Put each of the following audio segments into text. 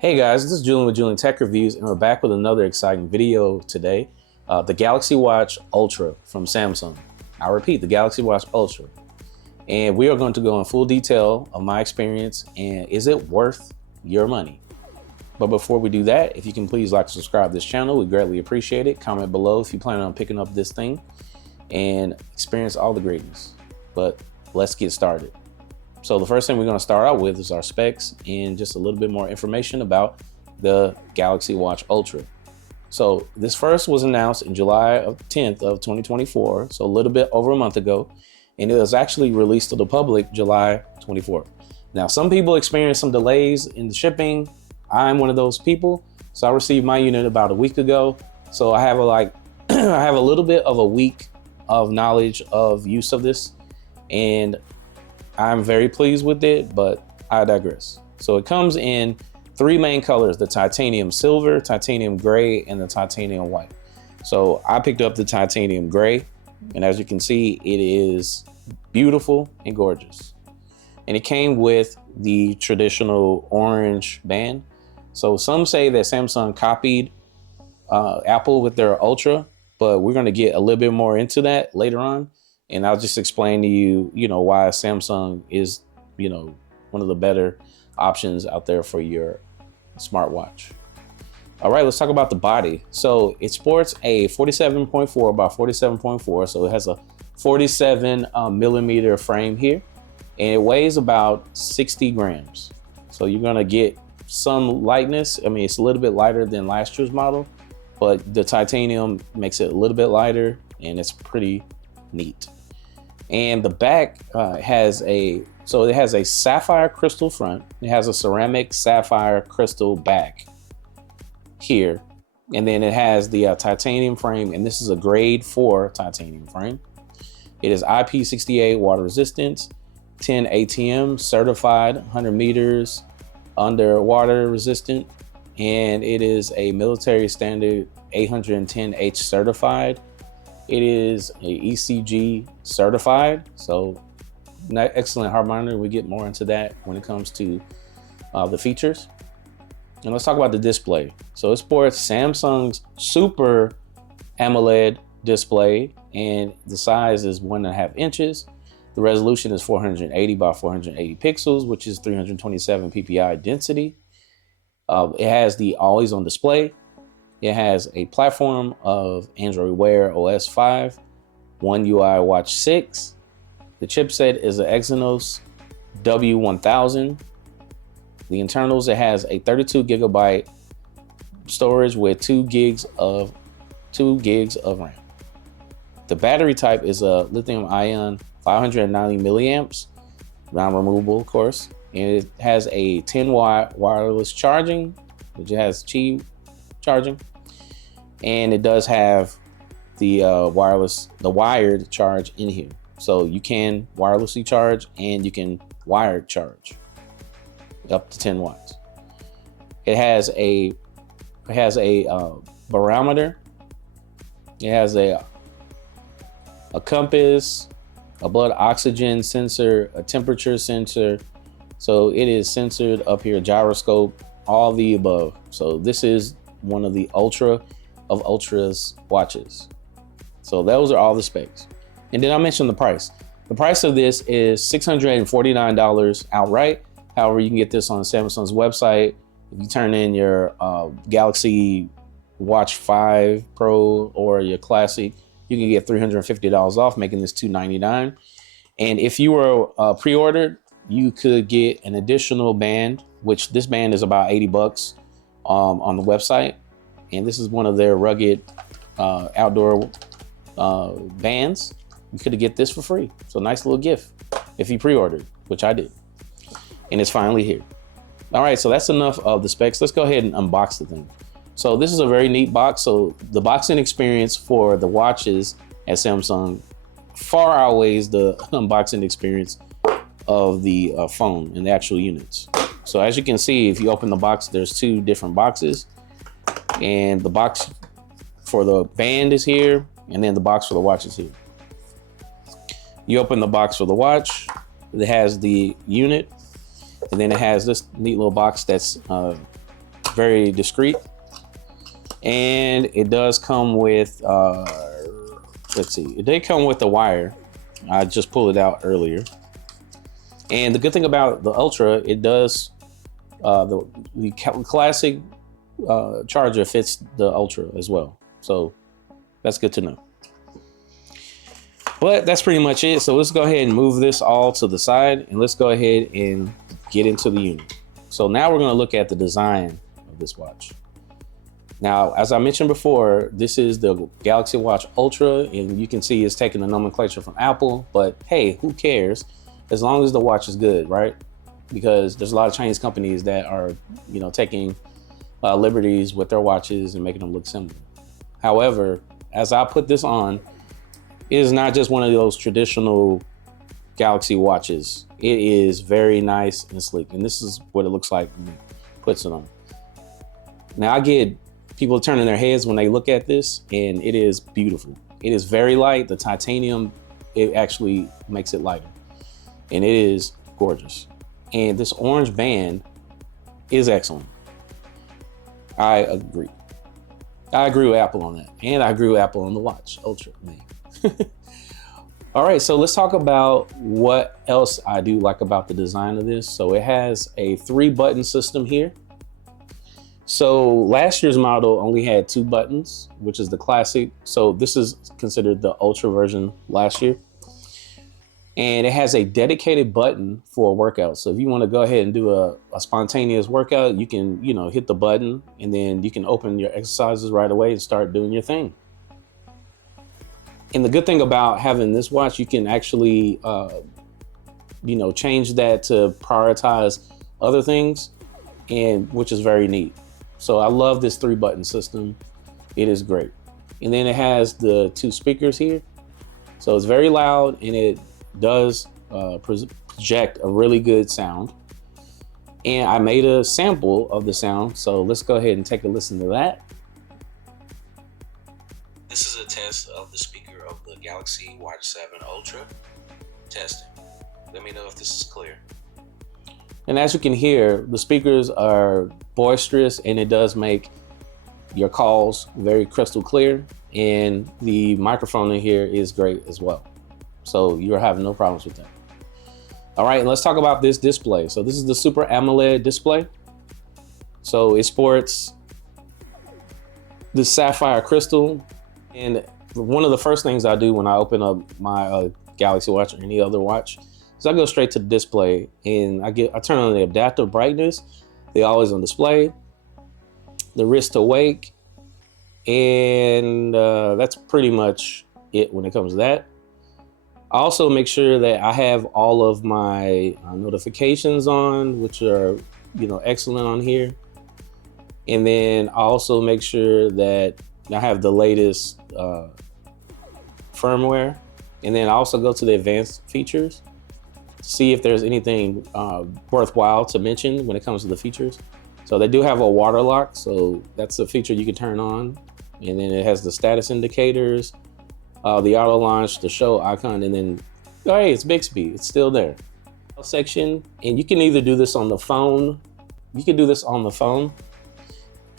Hey guys, this is Julian with Juleon Tech Reviews, and we're back with another exciting video today. The Galaxy Watch Ultra from Samsung. I repeat, the Galaxy Watch Ultra. And we are going to go in full detail of my experience and is it worth your money? But before we do that, if you can please like and subscribe to this channel, we greatly appreciate it. Comment below if you plan on picking up this thing and experience all the greatness. But let's get started. So the first thing we're going to start out with is our specs and just a little bit more information about the Galaxy Watch Ultra. So this first was announced in July 10th of 2024, so a little bit over a month ago, and it was actually released to the public July 24th. Now, some people experienced some delays in the shipping. I'm one of those people, so I received my unit about a week ago. So I have I have a little bit of a week of knowledge of use of this, and I'm very pleased with it, but I digress. So it comes in three main colors: the titanium silver, titanium gray, and the titanium white. So I picked up the titanium gray, and as you can see, it is beautiful and gorgeous. And it came with the traditional orange band. So some say that Samsung copied Apple with their Ultra, but we're gonna get a little bit more into that later on. And I'll just explain to you, why Samsung is, one of the better options out there for your smartwatch. All right, let's talk about the body. So it sports a 47.4 by 47.4. So it has a 47 millimeter frame here, and it weighs about 60 grams. So you're gonna get some lightness. I mean, it's a little bit lighter than last year's model, but the titanium makes it a little bit lighter, and it's pretty neat. And the back has a sapphire crystal front. It has a ceramic sapphire crystal back here. And then it has the titanium frame, and this is a grade 4 titanium frame. It is IP68 water resistant, 10 ATM certified, 100 meters underwater resistant, and it is a military standard 810H certified. It is a ECG certified, so excellent heart monitor. We get more into that when it comes to the features. And let's talk about the display. So it sports Samsung's Super AMOLED display, and the size is 1.5 inches. The resolution is 480 by 480 pixels, which is 327 ppi density. It has the always on display. It has a platform of Android Wear OS 5, One UI Watch 6. The chipset is an Exynos W1000. The internals, it has a 32 gigabyte storage with 2 gigs of RAM. The battery type is a lithium ion 590 milliamps, non-removable of course. And it has a 10-watt wireless charging, which has Qi charging. And it does have the wired charge in here. So you can wirelessly charge and you can wired charge up to 10 watts. It has a barometer. It has a compass, a blood oxygen sensor, a temperature sensor. So it is censored up here, gyroscope, all the above. So this is one of the Ultra's watches. So those are all the specs. And then I mentioned the price. The price of this is $649 outright. However, you can get this on Samsung's website. If you turn in your Galaxy Watch 5 Pro or your Classic, you can get $350 off, making this $299. And if you were pre-ordered, you could get an additional band, which this band is about 80 bucks on the website. And this is one of their rugged outdoor bands. You could get this for free. So nice little gift if you pre-ordered, which I did. And it's finally here. All right, so that's enough of the specs. Let's go ahead and unbox the thing. So this is a very neat box. So the boxing experience for the watches at Samsung far outweighs the unboxing experience of the phone and the actual units. So as you can see, if you open the box, there's two different boxes. And the box for the band is here, and then the box for the watch is here. You open the box for the watch, it has the unit, and then it has this neat little box that's very discreet. And it does come with, let's see, it did come with the wire. I just pulled it out earlier. And the good thing about the Ultra, it does, the classic charger fits the Ultra as well. So that's good to know. But that's pretty much it. So let's go ahead and move this all to the side, and let's go ahead and get into the unit. So now we're going to look at the design of this watch. Now, as I mentioned before, this is the Galaxy Watch Ultra, and you can see it's taking the nomenclature from Apple, but hey, who cares? As long as the watch is good, right? Because there's a lot of Chinese companies that are, you know, taking liberties with their watches and making them look similar. However, as I put this on, it is not just one of those traditional Galaxy watches. It is very nice and sleek, and this is what it looks like when it puts it on. Now, I get people turning their heads when they look at this, and it is beautiful. It is very light. The titanium, it actually makes it lighter, and it is gorgeous. And this orange band is excellent. I agree. I agree with Apple on that, and I agree with Apple on the watch Ultra, man. All right, so let's talk about what else I do like about the design of this. So it has a 3-button system here. So last year's model only had 2 buttons, which is the classic. So this is considered the Ultra version last year. And it has a dedicated button for a workout. So if you want to go ahead and do a spontaneous workout, you can, you know, hit the button, and then you can open your exercises right away and start doing your thing. And the good thing about having this watch, you can actually, you know, change that to prioritize other things, and which is very neat. So I love this 3-button system. It is great. And then it has the 2 speakers here. So it's very loud, and it does project a really good sound. And I made a sample of the sound. So let's go ahead and take a listen to that. This is a test of the speaker of the Galaxy Watch 7 Ultra. Testing. Let me know if this is clear. And as you can hear, the speakers are boisterous, and it does make your calls very crystal clear. And the microphone in here is great as well. So you're having no problems with that. All right, and let's talk about this display. So this is the Super AMOLED display. So it sports the sapphire crystal. And one of the first things I do when I open up my Galaxy Watch or any other watch is I go straight to the display, and I turn on the adaptive brightness, the always on display, the wrist to wake, and that's pretty much it when it comes to that. I also make sure that I have all of my notifications on, which are, you know, excellent on here. And then I also make sure that I have the latest firmware. And then I also go to the advanced features to see if there's anything worthwhile to mention when it comes to the features. So they do have a water lock, so that's a feature you can turn on. And then it has the status indicators, the auto launch, the show icon, and then, oh, hey, it's Bixby, it's still there. Section, and you can either do this on the phone,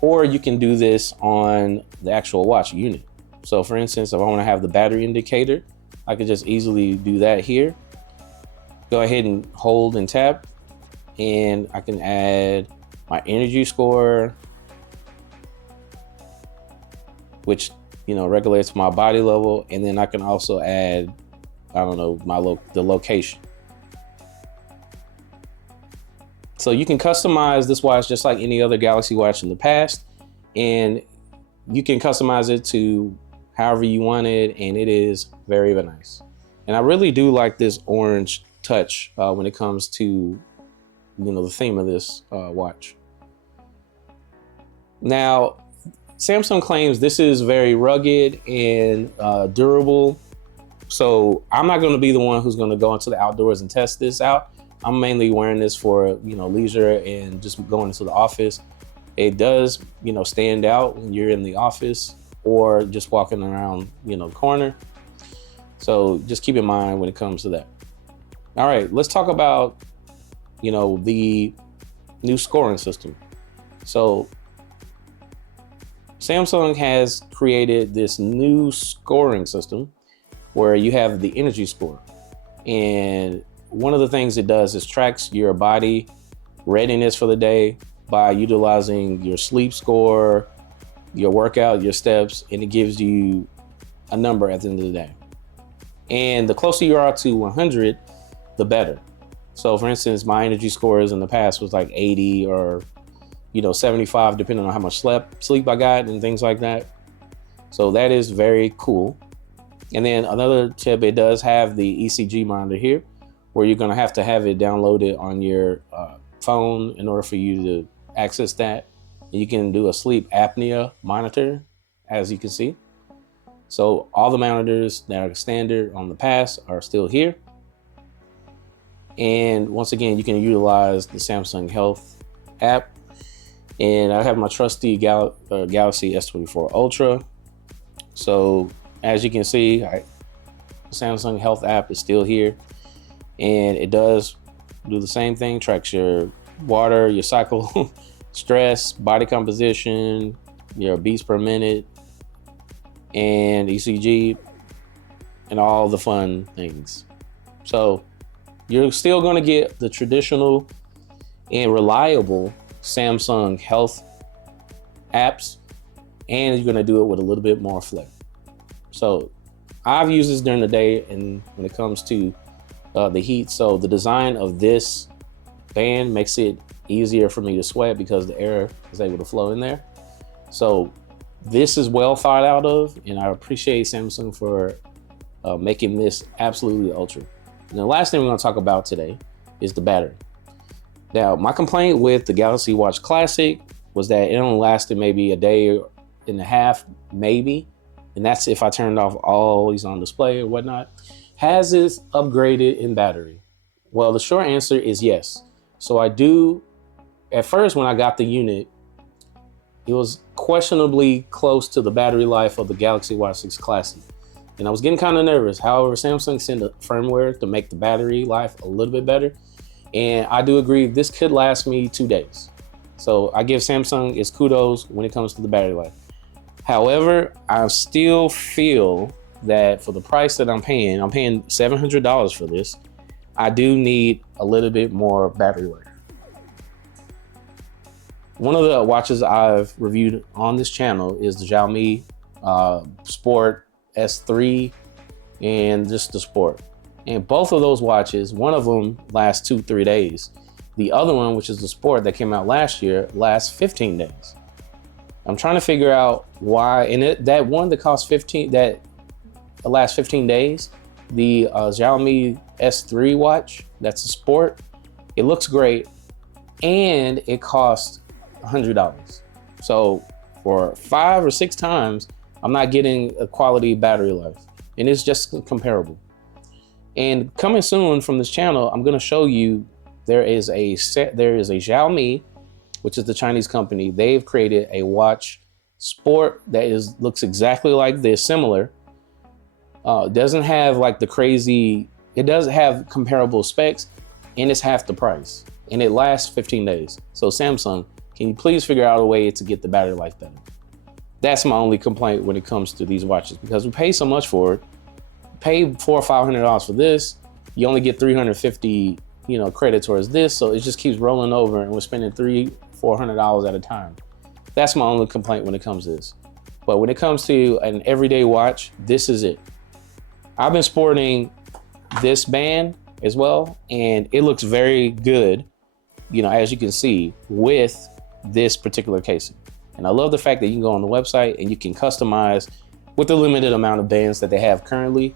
or you can do this on the actual watch unit. So for instance, if I want to have the battery indicator, I could just easily do that here. Go ahead and hold and tap, and I can add my energy score, which, you know, regulates my body level. And then I can also add, I don't know, the location. So you can customize this watch just like any other Galaxy Watch in the past, and you can customize it to however you want it, and it is very, very nice. And I really do like this orange touch when it comes to, you know, the theme of this watch. Now, Samsung claims this is very rugged and durable. So I'm not going to be the one who's going to go into the outdoors and test this out. I'm mainly wearing this for, you know, leisure and just going into the office. It does, you know, stand out when you're in the office or just walking around, you know, the corner. So just keep in mind when it comes to that. All right, let's talk about, you know, the new scoring system. So Samsung has created this new scoring system where you have the energy score. And one of the things it does is tracks your body readiness for the day by utilizing your sleep score, your workout, your steps, and it gives you a number at the end of the day. And the closer you are to 100, the better. So for instance, my energy scores in the past was like 80 or 75, depending on how much sleep I got and things like that. So that is very cool. And then another tip, it does have the ECG monitor here, where you're gonna have to have it downloaded on your phone in order for you to access that. And you can do a sleep apnea monitor, as you can see. So all the monitors that are standard on the past are still here. And once again, you can utilize the Samsung Health app. And I have my trusty Galaxy S24 Ultra. So as you can see, the Samsung Health app is still here. And it does do the same thing, tracks your water, your cycle, stress, body composition, your beats per minute, and ECG, and all the fun things. So you're still gonna get the traditional and reliable Samsung Health apps, and you're gonna do it with a little bit more flair. So I've used this during the day, and when it comes to the heat, so the design of this band makes it easier for me to sweat because the air is able to flow in there. So this is well thought out of, and I appreciate Samsung for making this absolutely ultra. And the last thing we're gonna talk about today is the battery. Now, my complaint with the Galaxy Watch Classic was that it only lasted maybe a day and a half, maybe. And that's if I turned off always on display or whatnot. Has this upgraded in battery? Well, the short answer is yes. So I do, at first when I got the unit, it was questionably close to the battery life of the Galaxy Watch 6 Classic. And I was getting kind of nervous. However, Samsung sent a firmware to make the battery life a little bit better. And I do agree, this could last me 2 days. So I give Samsung its kudos when it comes to the battery life. However, I still feel that for the price that I'm paying $700 for this, I do need a little bit more battery life. One of the watches I've reviewed on this channel is the Xiaomi Sport S3 and just the Sport. And both of those watches, one of them lasts 2-3 days. The other one, which is the Sport that came out last year, lasts 15 days. I'm trying to figure out why, and that one that costs 15, that lasts 15 days, the Xiaomi S3 watch, that's a Sport, it looks great, and it costs $100. So for 5 or 6 times, I'm not getting a quality battery life, and it's just comparable. And coming soon from this channel, I'm gonna show you there is a Xiaomi, which is the Chinese company. They've created a watch Sport that looks exactly like this, similar. Doesn't have like the crazy, it does have comparable specs, and it's half the price, and it lasts 15 days. So Samsung, can you please figure out a way to get the battery life better? That's my only complaint when it comes to these watches, because we pay so much for it. Pay $400 or $500 for this, you only get 350 credit towards this, so it just keeps rolling over, and we're spending $300-400 at a time. That's my only complaint when it comes to this. But when it comes to an everyday watch, this is it. I've been sporting this band as well, and it looks very good, as you can see, with this particular casing. And I love the fact that you can go on the website and you can customize with the limited amount of bands that they have currently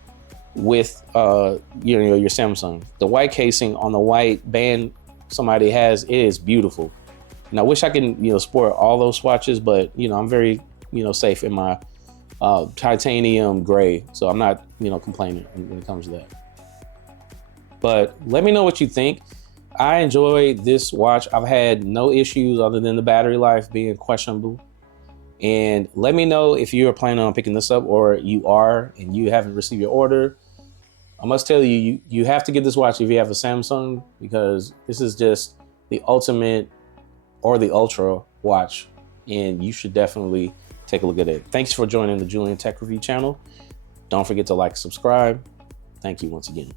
with your Samsung. The white casing on the white band somebody has, it is beautiful. And I wish I could sport all those swatches, but I'm very safe in my titanium gray, so I'm not complaining when it comes to that. But let me know what you think. I enjoy this watch. I've had no issues other than the battery life being questionable. And let me know if you are planning on picking this up, or you are and you haven't received your order. I must tell you, you have to get this watch if you have a Samsung, because this is just the ultimate or the ultra watch, and you should definitely take a look at it. Thanks for joining the Juleon Tech Review channel. Don't forget to like and subscribe. Thank you once again.